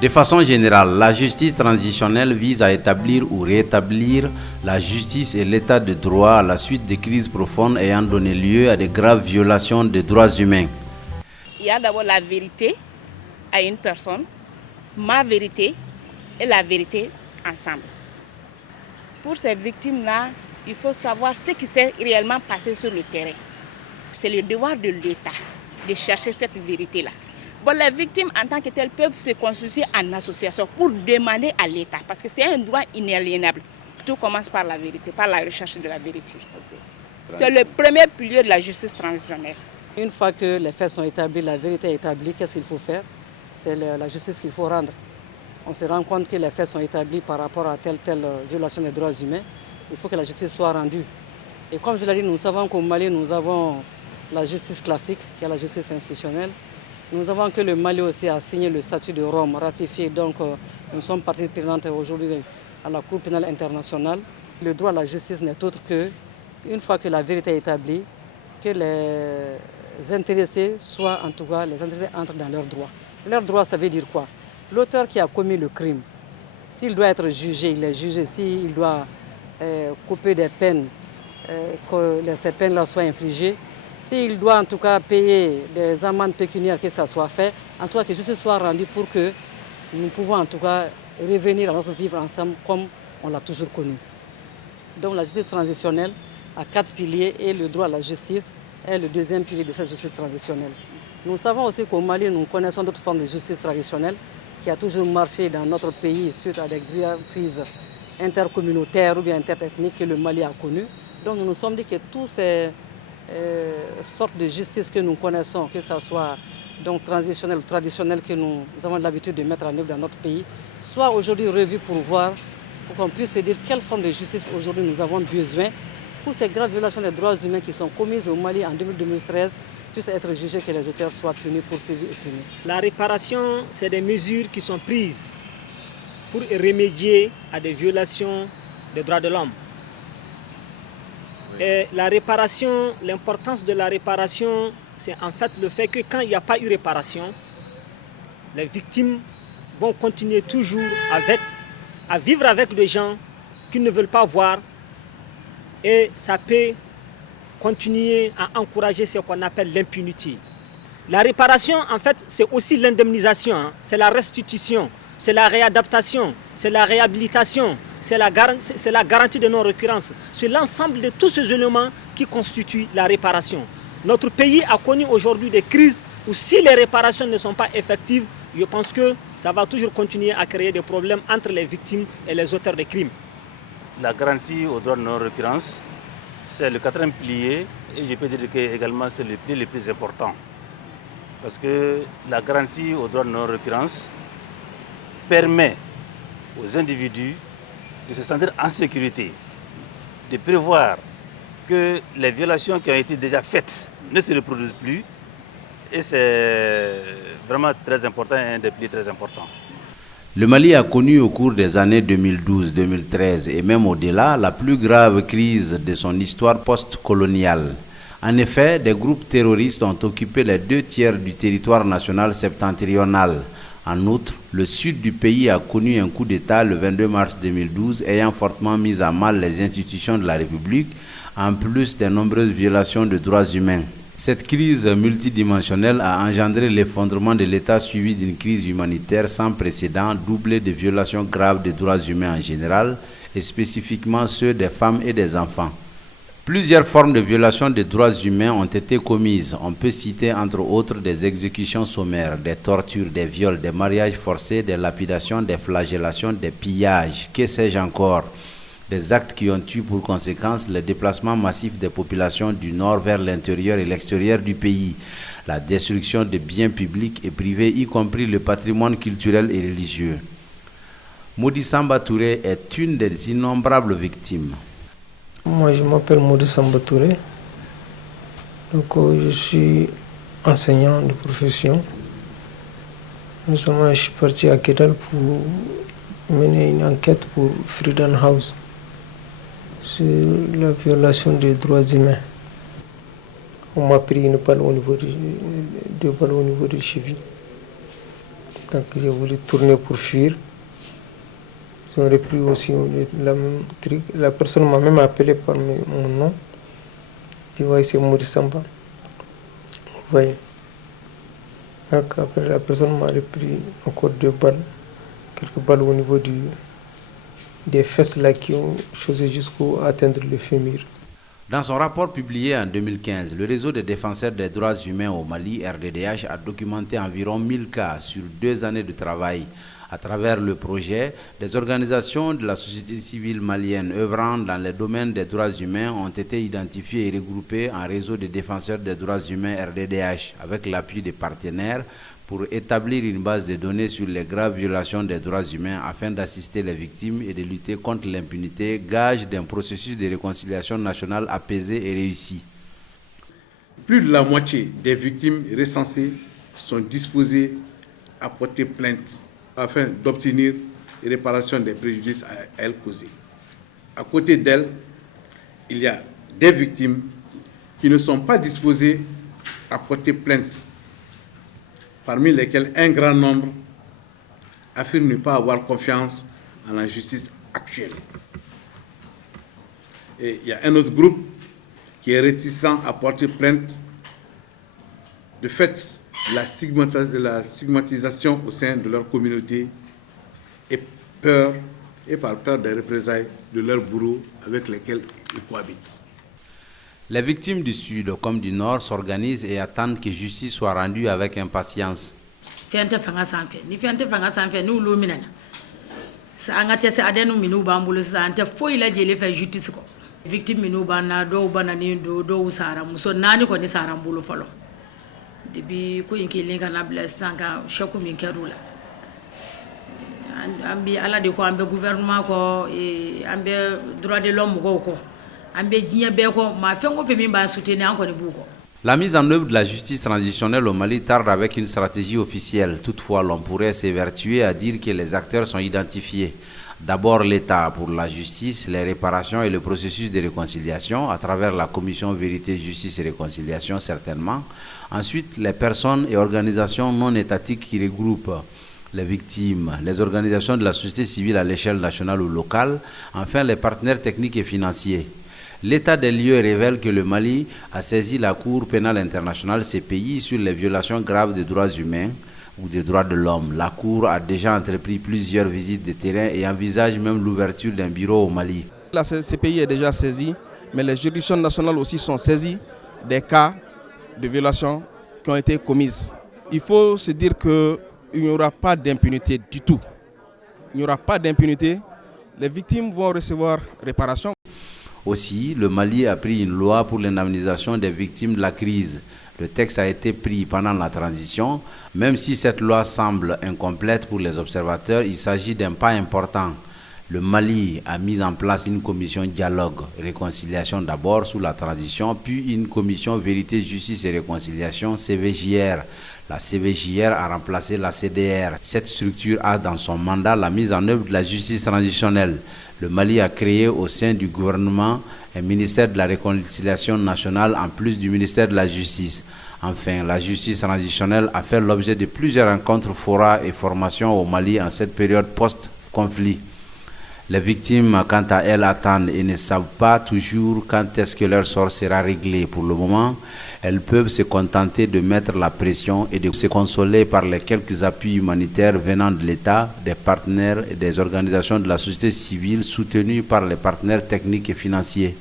De façon générale, la justice transitionnelle vise à établir ou rétablir la justice et l'état de droit à la suite des crises profondes ayant donné lieu à de graves violations des droits humains. Il y a d'abord la vérité à une personne, ma vérité et la vérité ensemble. Pour ces victimes-là, il faut savoir ce qui s'est réellement passé sur le terrain. C'est le devoir de l'État de chercher cette vérité-là. Bon, les victimes en tant que telles peuvent se constituer en association pour demander à l'État, parce que c'est un droit inaliénable. Tout commence par la vérité, par la recherche de la vérité. C'est le premier pilier de la justice transitionnelle. Une fois que les faits sont établis, la vérité est établie, qu'est-ce qu'il faut faire? C'est la justice qu'il faut rendre. On se rend compte que les faits sont établis par rapport à telle violation des droits humains. Il faut que la justice soit rendue. Et comme je l'ai dit, nous savons qu'au Mali, nous avons la justice classique, qui est la justice institutionnelle. Nous avons que le Mali aussi a signé le statut de Rome, ratifié. Donc nous sommes partie prenante aujourd'hui à la Cour pénale internationale. Le droit à la justice n'est autre que, une fois que la vérité est établie, que les intéressés soient, en tout cas, les intéressés entrent dans leurs droits. Leurs droits, ça veut dire quoi? L'auteur qui a commis le crime, s'il doit être jugé, il est jugé. S'il doit couper des peines, que ces peines-là soient infligées. S'il doit en tout cas payer des amendes pécuniaires, que ça soit fait, en tout cas que justice soit rendue pour que nous pouvons en tout cas revenir à notre vivre ensemble comme on l'a toujours connu. Donc la justice transitionnelle a 4 piliers et le droit à la justice est le deuxième pilier de cette justice transitionnelle. Nous savons aussi qu'au Mali, nous connaissons d'autres formes de justice traditionnelle qui a toujours marché dans notre pays suite à des graves crises intercommunautaires ou bien interethniques que le Mali a connues. Donc nous nous sommes dit que tous ces sortes de justice que nous connaissons, que ce soit donc transitionnelle ou traditionnelle que nous avons l'habitude de mettre en œuvre dans notre pays, soit aujourd'hui revues pour voir, pour qu'on puisse se dire quelle forme de justice aujourd'hui nous avons besoin pour ces graves violations des droits humains qui sont commises au Mali en 2013 puissent être jugés, que les auteurs soient punis, poursuivis et punis. La réparation, c'est des mesures qui sont prises pour remédier à des violations des droits de l'homme. Et la réparation, l'importance de la réparation, c'est en fait le fait que quand il n'y a pas eu réparation, les victimes vont continuer toujours à vivre avec des gens qu'ils ne veulent pas voir et ça peut continuer à encourager ce qu'on appelle l'impunité. La réparation, en fait, c'est aussi l'indemnisation, c'est la restitution, c'est la réadaptation, c'est la réhabilitation, c'est la garantie de non-récurrence. C'est l'ensemble de tous ces éléments qui constituent la réparation. Notre pays a connu aujourd'hui des crises où si les réparations ne sont pas effectives, je pense que ça va toujours continuer à créer des problèmes entre les victimes et les auteurs des crimes. La garantie au droit de non-récurrence, c'est le 4e pilier et je peux dire que également c'est le pilier le plus important. Parce que la garantie au droit de non-récurrence permet aux individus de se sentir en sécurité, de prévoir que les violations qui ont été déjà faites ne se reproduisent plus. Et c'est vraiment très important, un des piliers très importants. Le Mali a connu au cours des années 2012-2013 et même au-delà la plus grave crise de son histoire post-coloniale. En effet, des groupes terroristes ont occupé les 2/3 du territoire national septentrional. En outre, le sud du pays a connu un coup d'État le 22 mars 2012 ayant fortement mis à mal les institutions de la République, en plus des nombreuses violations de droits humains. Cette crise multidimensionnelle a engendré l'effondrement de l'État suivi d'une crise humanitaire sans précédent, doublée de violations graves des droits humains en général et spécifiquement ceux des femmes et des enfants. Plusieurs formes de violations des droits humains ont été commises. On peut citer entre autres des exécutions sommaires, des tortures, des viols, des mariages forcés, des lapidations, des flagellations, des pillages, que sais-je encore. Des actes qui ont eu pour conséquence le déplacement massif des populations du nord vers l'intérieur et l'extérieur du pays, la destruction de biens publics et privés, y compris le patrimoine culturel et religieux. Modi Samba Touré est une des innombrables victimes. Moi, je m'appelle Modi Samba Touré. Donc, je suis enseignant de profession. Récemment, je suis parti à Kidal pour mener une enquête pour Freedom House sur la violation des droits humains. On m'a pris une balle au niveau de cheville. Donc j'ai voulu tourner pour fuir. Ils ont repris aussi la même truc. La personne m'a même appelé par mon nom. Il dit ouais, c'est Modi Samba. Vous voyez. Donc après la personne m'a repris encore 2 balles. Quelques balles au niveau des fesses là qui ont choisi jusqu'à atteindre le fémur. Dans son rapport publié en 2015, le réseau des défenseurs des droits humains au Mali, RDDH, a documenté environ 1000 cas sur 2 années de travail. À travers le projet, des organisations de la société civile malienne œuvrant dans les domaines des droits humains ont été identifiées et regroupées en réseau des défenseurs des droits humains RDDH avec l'appui des partenaires pour établir une base de données sur les graves violations des droits humains afin d'assister les victimes et de lutter contre l'impunité, gage d'un processus de réconciliation nationale apaisé et réussi. Plus de la moitié des victimes recensées sont disposées à porter plainte afin d'obtenir réparation des préjudices à elles causés. À côté d'elles, il y a des victimes qui ne sont pas disposées à porter plainte, parmi lesquelles un grand nombre affirment ne pas avoir confiance en la justice actuelle. Et il y a un autre groupe qui est réticent à porter plainte. De fait, la stigmatisation au sein de leur communauté et par peur des représailles de leurs bourreaux avec lesquels ils cohabitent. Les victimes du Sud comme du Nord s'organisent et attendent que justice soit rendue avec impatience. Depuis ko inke linga na blessing ka shoku min kerula ambi ala de ko ambe gouvernement ko ambe droit de l'homme ko ambe jinya be ko ma fengo fe min ba soutenir encore ni buko. La mise en œuvre de la justice transitionnelle au Mali tarde avec une stratégie officielle. Toutefois, l'on pourrait s'évertuer à dire que les acteurs sont identifiés. D'abord l'État pour la justice, les réparations et le processus de réconciliation à travers la commission Vérité, Justice et Réconciliation certainement. Ensuite, les personnes et organisations non étatiques qui regroupent les victimes, les organisations de la société civile à l'échelle nationale ou locale, enfin les partenaires techniques et financiers. L'état des lieux révèle que le Mali a saisi la Cour pénale internationale CPI sur les violations graves des droits humains ou des droits de l'homme. La Cour a déjà entrepris plusieurs visites de terrain et envisage même l'ouverture d'un bureau au Mali. La CPI est déjà saisie, mais les juridictions nationales aussi sont saisies des cas de violations qui ont été commises. Il faut se dire qu'il n'y aura pas d'impunité du tout. Il n'y aura pas d'impunité. Les victimes vont recevoir réparation. Aussi, le Mali a pris une loi pour l'indemnisation des victimes de la crise. Le texte a été pris pendant la transition. Même si cette loi semble incomplète pour les observateurs, il s'agit d'un pas important. Le Mali a mis en place une commission dialogue, réconciliation d'abord sous la transition, puis une commission vérité, justice et réconciliation, CVJR. La CVJR a remplacé la CDR. Cette structure a dans son mandat la mise en œuvre de la justice transitionnelle. Le Mali a créé au sein du gouvernement un ministère de la réconciliation nationale en plus du ministère de la justice. Enfin, la justice transitionnelle a fait l'objet de plusieurs rencontres, forats et formations au Mali en cette période post-conflit. Les victimes, quant à elles, attendent et ne savent pas toujours quand est-ce que leur sort sera réglé. Pour le moment, elles peuvent se contenter de mettre la pression et de se consoler par les quelques appuis humanitaires venant de l'État, des partenaires et des organisations de la société civile soutenues par les partenaires techniques et financiers.